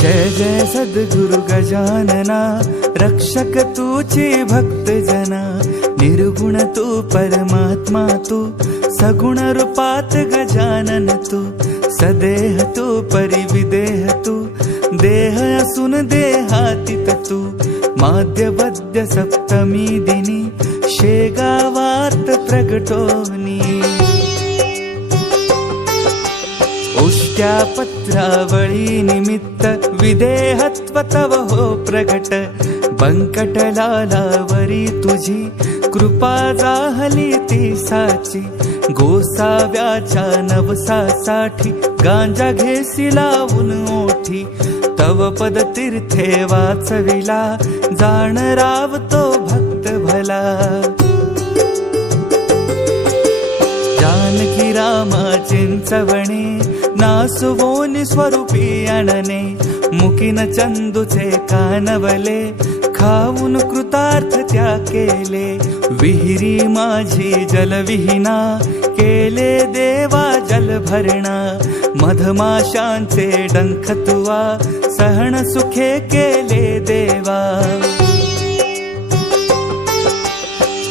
जय जय सद्गुरु गजानना, रक्षक तूची भक्त जना। निर्गुण तू परमात्मा तू, सगुण रूपात गजानन तू। सदेह तू परिविदेह तू, देह असून देहातीत तू। माध्यवद्य सप्तमी दिनी, शेगावात प्रगटोनी। उष्ट्या पत्रावळी निमित्त, विदेहत्व तव हो प्रगट। बंकटलालावरी तुझी, कृपा जाहली ती साची। गोसाव्याच्या नवसासाठी, गांजा घेसी लावून ओठी। तव पद तीर्थे वाचविला, जाण रावतो भक्त भला। जानकी रामा चिंचवणे, नासुवोनी स्वरूपी आणणे। मुकीन चंदूचे कानवले, खाऊन कृतार्थ त्या केले। विहिरी माझी जलविहीना, केले देवा जल भरणा। मधमाशांचे डंख तुवा, सहन सुखे केले देवा।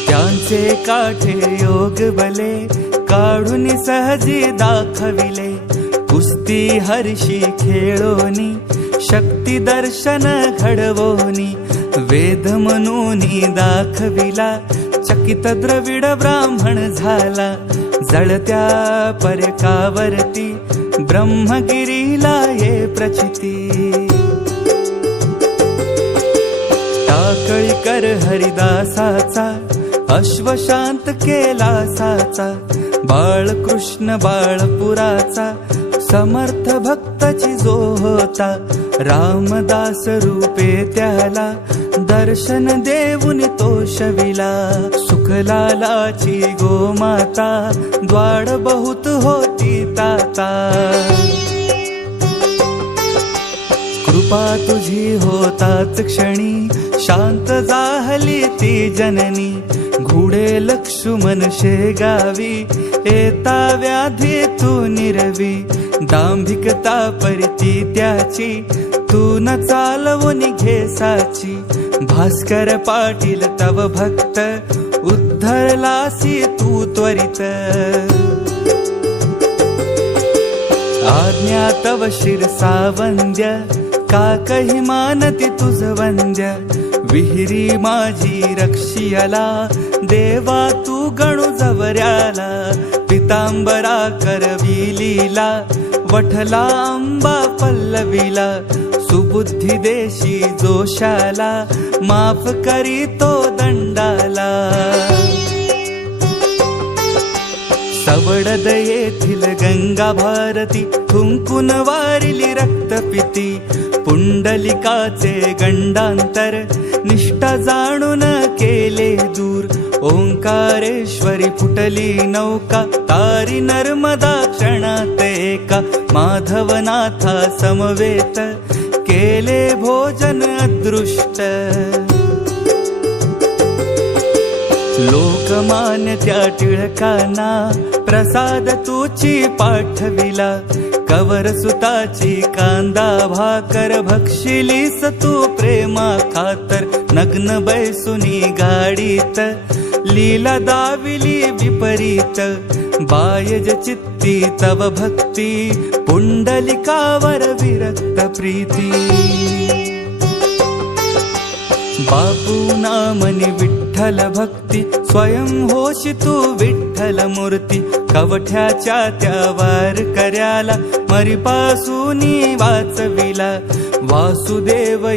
त्यांचे काठे योग बले, काढून सहजी दाखविले। कुस्ती हर्षी खेळोनी, शक्ती दर्शन घडवोनी। वेद म्हणूनी दाखविला, चकित द्रविड ब्राह्मण झाला। जळत्या परकावरती, ब्रह्मगिरीला ये प्रचिती। टाकळीकर हरिदासाचा, अश्वशांत केला साचा। बाळकृष्ण बाळपुराचा, समर्थ भक्ताची जो होता। रामदास रूपे त्याला, दर्शन देऊन तो शविला। सुखलालाची गोमाता, द्वाड बहुत होती ताता। कृपा तुझी होताच क्षणी, शांत जाहली ती जननी। घुडे लक्ष्मण शेगावी, येता व्याधी तू निरवी। दांभिकता परती त्याची, तू न चालवून घे साची। भास्कर पाटील तव भक्त, उद्धरलासी तू त्वरित। आज्ञा तव शिरसा वंद्य, का कही मानती तुझ वंद्य। विहिरी माझी रक्षियाला, देवा तू गणू जवऱ्याला। पितांबरा करविलीला, वठला अंबा पल्लविला। सुबुद्धी देशी जोशाला, माफ करी तो दंडाला। सवडद येथील गंगा भारती, थुंकून वारिली रक्तपिती। पुंडलिकाचे गंडांतर, निष्ठा जाणून केले दूर। ओंकारेश्वरी फुटली नौका, तारी नर्मदा क्षणात एका। माधवनाथा समवेत, केले भोजन अदृष्ट। लोकमान्य त्या टिळकांना, प्रसाद तुची पाठविला। कवर सुताची कांदा भाकर, भक्षिलीस तू प्रेमा खातर। नग्न बैसुनी गाडीत, लीला दाविली विपरीत। बायज चित्ती तव भक्ती, पुंडलिकावर विरक्त प्रीती। बापू नामनी विठ्ठल भक्ती, स्वयं होशी तू विठ्ठल मूर्ती। कवठ्याच्या त्या वारकऱ्याला, मरीपासूनी वाचविला। वासुदेव